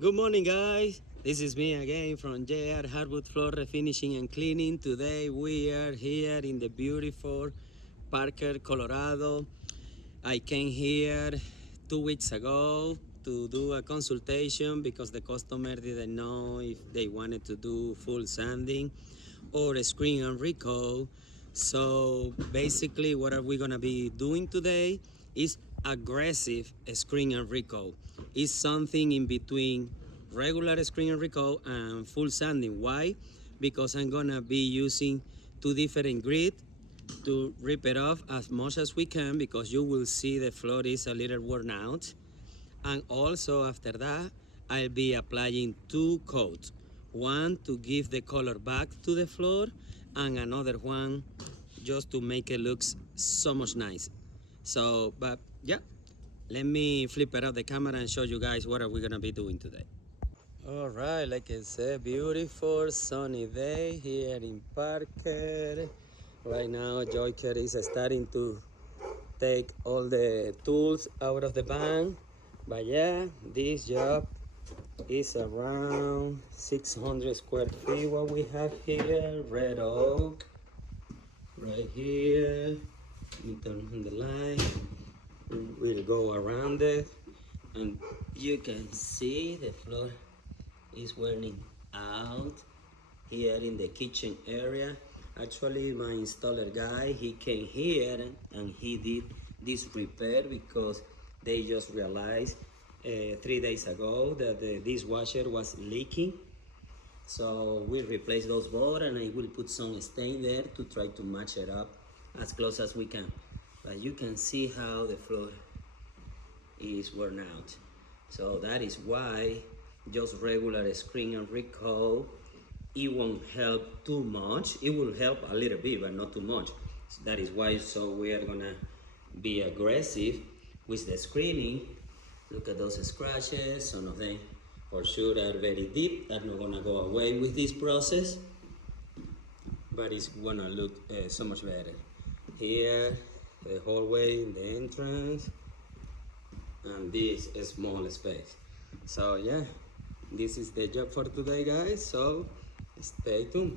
Good morning, guys. This is me again from J.R.Hardwoodfloor Refinishing and Cleaning. Today we are here in the beautiful Boulder, Colorado. I came here 2 weeks ago to do a consultation because the customer didn't know if they wanted to do full sanding or a screen and recoat. So basically what are we gonna be doing today is aggressive screen and recoat. It's something in between regular screen and recoat and full sanding. Why? Because I'm gonna be using two different grit to rip it off as much as we can, because you will see the floor is a little worn out. And also after that, I'll be applying two coats. One to give the color back to the floor, and another one just to make it look so much nice. So, but yeah, let me flip it out the camera and show you guys what are we gonna be doing today. All right, like I said, beautiful sunny day here in Parker. Right now, Joker is starting to take all the tools out of the van. But yeah, this job is around 600 square feet. What we have here, red oak, right here. Let me turn on the light. We'll go around it, and you can see the floor is wearing out here in the kitchen area. Actually, my installer guy, he came here and he did this repair because they just realized 3 days ago that the dishwasher was leaking. So we replaced those boards, and I will put some stain there to try to match it up as close as we can. But you can see how the floor is worn out. So that is why just regular screen and recoat, it won't help too much. It will help a little bit, but not too much. So that is why we are gonna be aggressive with the screening. Look at those scratches. Some of them for sure are very deep. They're not gonna go away with this process, but it's gonna look so much better. Here, the hallway, the entrance, and this small space. So yeah, this is the job for today, guys, so stay tuned.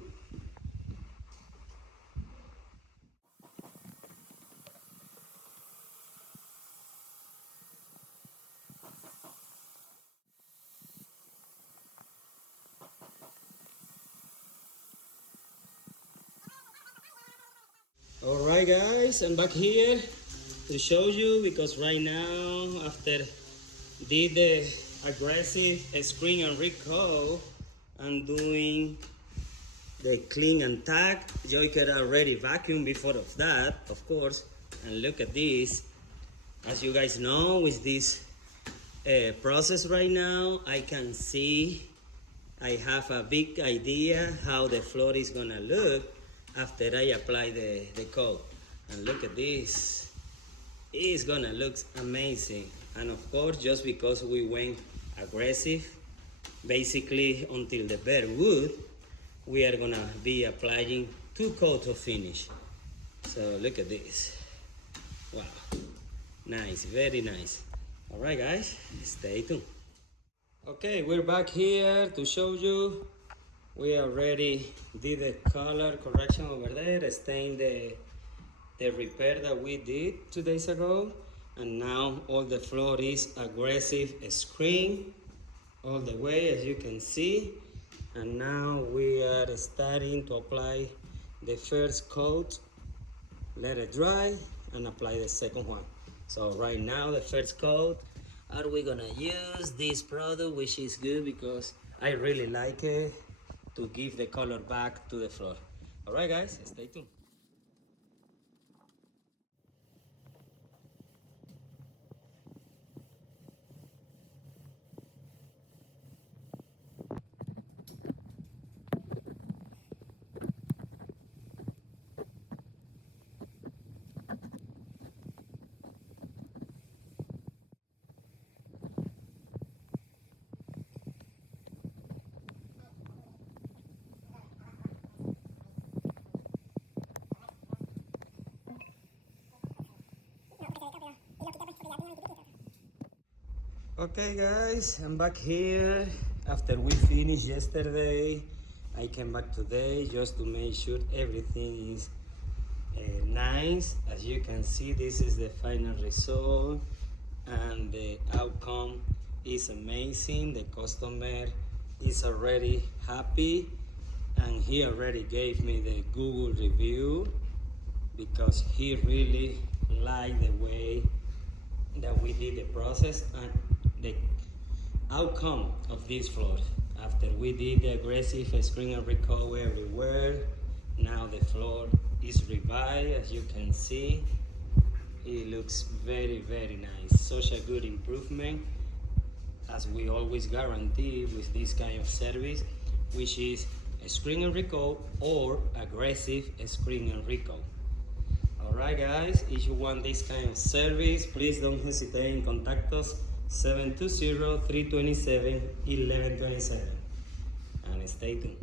All right, guys, I'm back here to show you, because right now after did the aggressive screen and recoat, I'm doing the clean and tack. Joker already vacuumed before of that, of course. And look at this. As you guys know, with this process right now, I can see, I have a big idea how the floor is gonna look after I apply the coat. And look at this. It's gonna look amazing. And of course, just because we went aggressive, basically until the bare wood, we are gonna be applying two coats of finish. So look at this. Wow, nice, very nice. All right, guys, stay tuned. Okay, we're back here to show you. We already did the color correction over there, stained the repair that we did 2 days ago, and now all the floor is aggressive screen all the way, as you can see. And now we are starting to apply the first coat, let it dry, and apply the second one. So right now the first coat, are we gonna use this product, which is good because I really like it, to give the color back to the floor. All right, guys, stay tuned. Okay guys, I'm back here after we finished yesterday. I came back today just to make sure everything is nice. As you can see, this is the final result and the outcome is amazing. The customer is already happy and he already gave me the Google review because he really liked the way that we did the process and the outcome of this floor. After we did the aggressive screen and recoat everywhere, now the floor is revived. As you can see, it looks very nice. Such a good improvement, as we always guarantee with this kind of service, which is a screen and recoat or aggressive screen and recoat. Alright guys, if you want this kind of service, please don't hesitate and contact us 720-327-1127 and stay tuned.